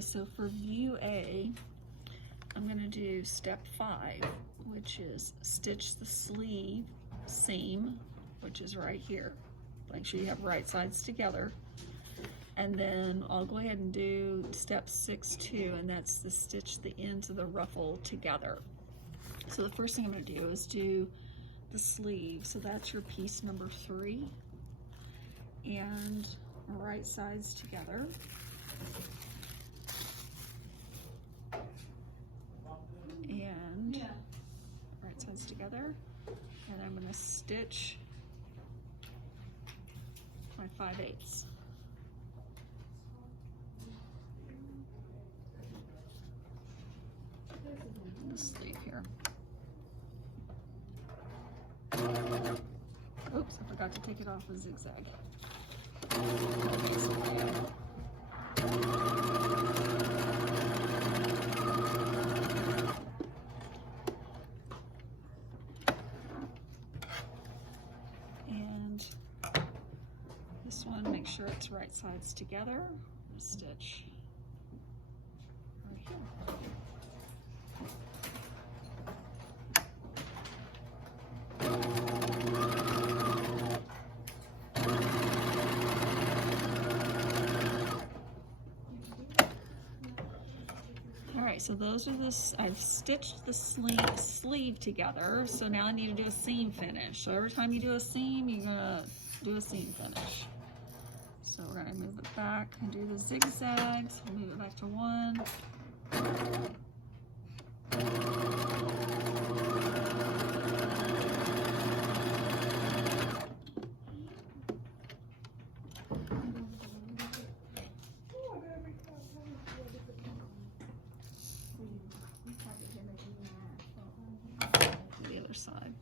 Okay, so for view A, I'm going to do step 5, which is stitch the sleeve seam, which is right here. Make sure you have right sides together. And then I'll go ahead and do step 6-2, and that's to stitch the ends of the ruffle together. So the first thing I'm going to do is do the sleeve. So that's your piece number 3. And right sides together. And right sides together. And I'm going to stitch my 5/8. The sleeve here. Oops, I forgot to take it off the zigzag. And this one, make sure it's right sides together. Stitch right here. So those are I've stitched the sleeve together, so now I need to do a seam finish. So every time you do a seam, you're gonna do a seam finish. So we're gonna move it back and do the zigzags. We'll move it back to 1. The other side.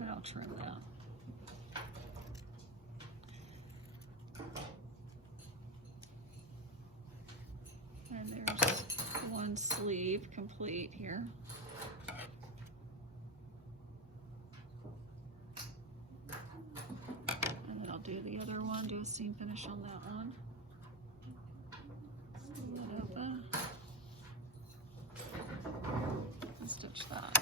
And I'll trim that. And there's one sleeve complete here. And then I'll do the other one, do a seam finish on that one. Pull that open. And stitch that.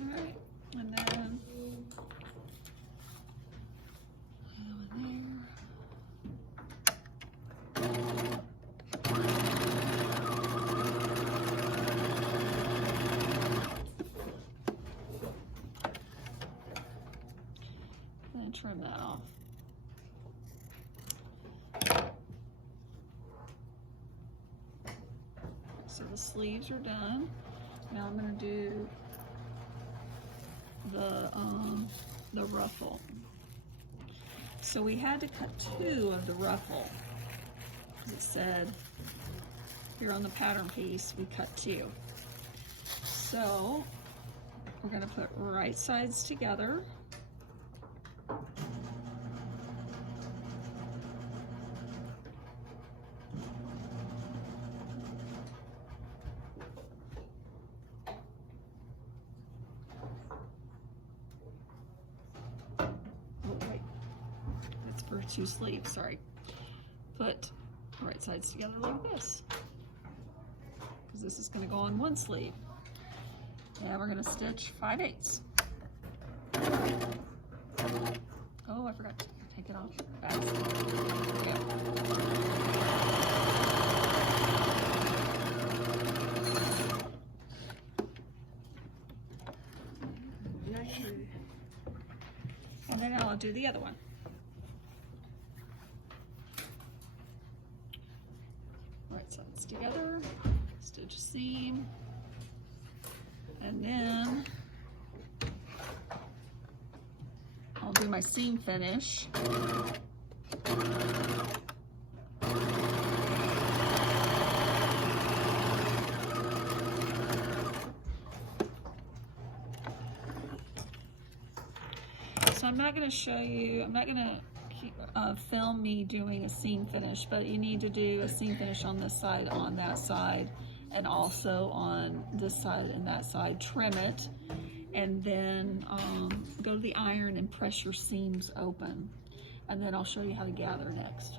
Alright, and then and trim that off. So the sleeves are done. Now I'm going to do the ruffle. So we had to cut 2 of the ruffle, because it said here on the pattern piece we cut 2. So we're going to put right sides together. For 2 sleeves, sorry. Put right sides together like this, because this is going to go on 1 sleeve. And we're going to stitch 5/8. Oh, I forgot to take it off. Back. And then I'll do the other one. Right sides together, stitch seam, and then I'll do my seam finish. So I'm not going to show you, I'm not going to film me doing a seam finish, but you need to do a seam finish on this side, on that side, and also on this side and that side. Trim it, and then go to the iron and press your seams open. And then I'll show you how to gather next.